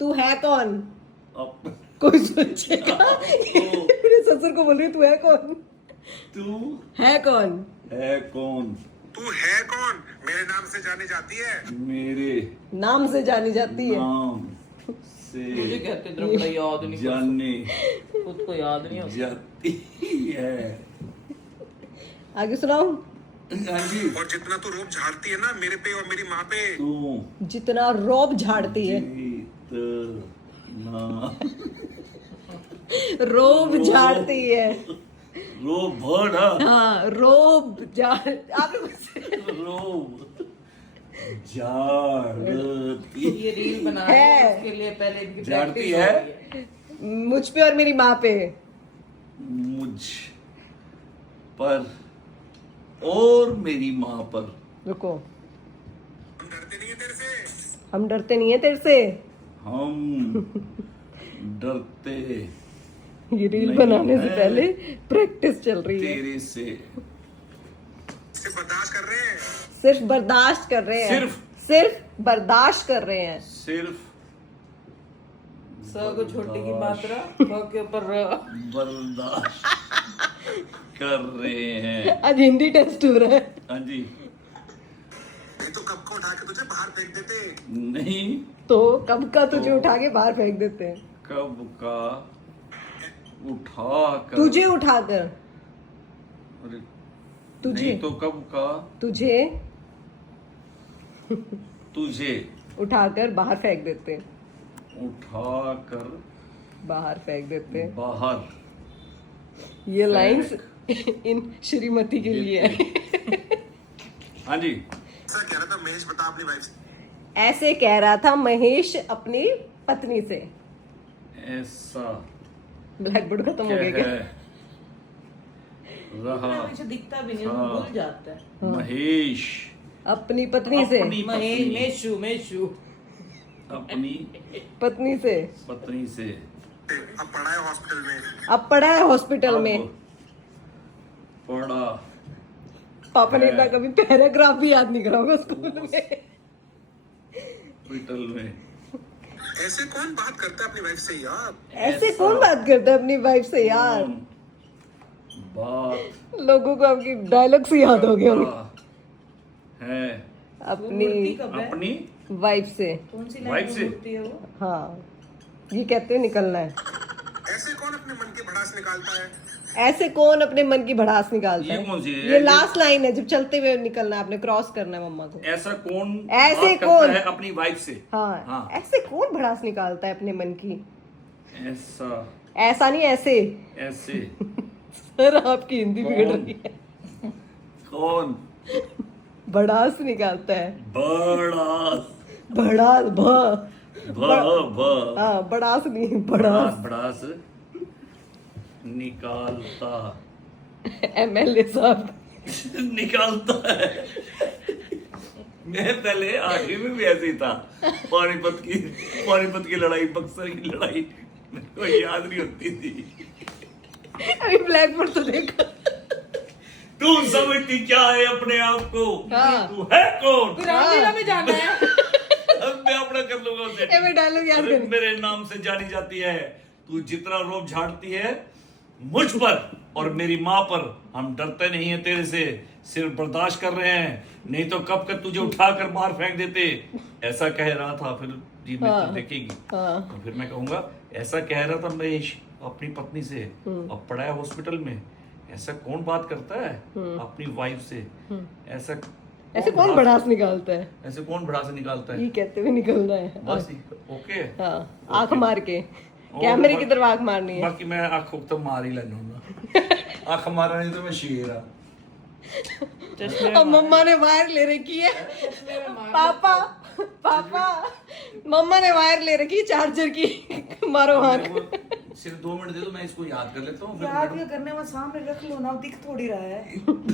तू है कौन? अब कोई सोचेगा मेरे ससुर को बोल रही तू है कौन? तू है कौन? है कौन? तू है कौन? मेरे नाम से जानी जाती है। मेरे नाम से जानी जाती है। नाम मुझे से कहते तेरा बड़ा याद नहीं जाने खुद को याद नहीं होता। जाती है। आगे सुनाओ। हाँ जी। और जितना तू रोब झाड़ती है ना मेरे पे और मेरी माँ पे, तू जितना रौब झाड़ती है, जितना रोब झाड़ती है। रो भड़ा हाँ, रोब झाड़ आपने मुझसे रोब झाड़ती ये रील बना है। है उसके लिए पहले इनकी झाड़ती प्रैक्टिस है। हो रही है। मुझ पे और मेरी माँ पे। मुझ पर और मेरी माँ पर। रुको, हम डरते नहीं है तेरे से। हम डरते नहीं है तेरे से। हम डरते ये रील नहीं बनाने से है। पहले प्रैक्टिस चल रही है। तेरे से सिर्फ बर्दाश्त कर रहे हैं। सिर्फ बर्दाश्त कर रहे हैं। सिर्फ बर्दाश्त कर रहे हैं। सिर्फ स को छोटी की मात्रा ब के ऊपर र। बर्दाश्त कर रहे हैं। आज हिंदी टेस्ट हो रहा है। हाँ जी। नहीं तो कब को उठा के तुझे बाहर फेंक देते। नहीं तो कब का तुझे उठा के बाहर फेंक देते हैं। कब का उठा कर। तुझे उठाकर। अरे, तुझे नहीं तो कब का तुझे तुझे उठाकर बाहर फेंक देते हैं। उठा कर बाहर फेंक देते हैं। बाहर। ये लाइंस इन श्रीमती के लिए है। हाँ जी। ऐसा कह रहा था महेश, बता अपनी वाइफ से। ऐसे कह रहा था महेश अपनी पत्नी से। ऐसा ब्लैक बोर्ड खत्म हो गया कह क्या? रहा मुझे दिखता भी नहीं हाँ। वो भूल जाता है। महेश अपनी पत्नी से। अपनी पत्नी मेशू अपनी पत्नी से। पत्नी से अब पढ़ा है हॉस्पिटल में। अब पड़ा है हॉस्पिटल अब में। पड़ा पापा ने है। इतना कभी पैराग्राफ भी याद नहीं करा होगा स्कूल में। हॉस्पिटल में। ऐसे कौन बात करता है अपनी वाइफ से यार? ऐसे ऐसा कौन बात करता है अपनी वाइफ से यार? कौन बात लोगों को आपकी डायलॉग से याद हो गया होंगे। करता है अपनी अपनी वाइफ से। कौन सी वाइफ लाइन से? होती है वो? हाँ, ये कहते हुए निकलना है। ऐसे कौन अपने मन की भड़ास निकालता है? ऐसे कौन अपने मन की भड़ास निकालता ये है? कौन सी है? ये लास्ट लाइन है, जब चलते हुए निकलना है, आपने क्रॉस करना है मम्मा को। ऐसा कौन ऐसे बात कौन? करता है अपनी वाइफ से? हाँ, हाँ। ऐसे कौन भड़ास निकालता है अपने मन की? ऐसा ऐसा नहीं, ऐसे। ऐसे सर आपकी हिंदी बिगड़ कौन? रही है। कौन भड़ास निकालता है। बड़ा भड़ास भ हाँ, बड़ास नहीं, भड़ास। बड़ास निकालता एमएलए साहब। निकालता है। मैं पहले 8वीं में भी ऐसे ही था। पानीपत की लड़ाई, बक्सर की लड़ाई मेरे को याद नहीं होती थी। अभी ब्लैक बोर्ड तो देखा। तू समझती क्या है अपने आप को? हाँ। तू है कौन? फिर रामलीला में जाना है। अब मैं अपना कर लूंगा उसे। ए, मैं डायलॉग याद अरे, कर। मेरे नाम से जानी जाती है। तू जितना रोब झाड़ती है मुझ पर और मेरी माँ पर। हम डरते नहीं है तेरे से, सिर्फ बर्दाश्त कर रहे हैं। नहीं तो कब तुझे उठाकर बाहर फेंक देते। ऐसा कह रहा था। फिर जी मैं तो देखेगी तो फिर मैं कहूंगा ऐसा कह रहा था महेश अपनी पत्नी से। अब पड़ा है हॉस्पिटल में। ऐसा कौन बात करता है अपनी वाइफ से? ऐसे कौन भड़ास निकालता है? ऐसे कौन भड़ास निकालता है? ये कहते हुए निकलना है। बस ओके। हाँ, आंख मार के कैमरे की तरफ आंख मारनी है। बाकी मैं आंख तो मार ही लेना। आंख मारा नहीं तो मैं शेर आ। और मम्मा ने वायर ले रखी है। पापा पापा मम्मा ने वायर ले रखी है चार्जर की। मारो आंख। सिर्फ 2 मिनट दे दो, मैं इसको याद कर लेता हूँ। याद क्या करने में सामने रख लो ना, दिख थोड़ी रहा है।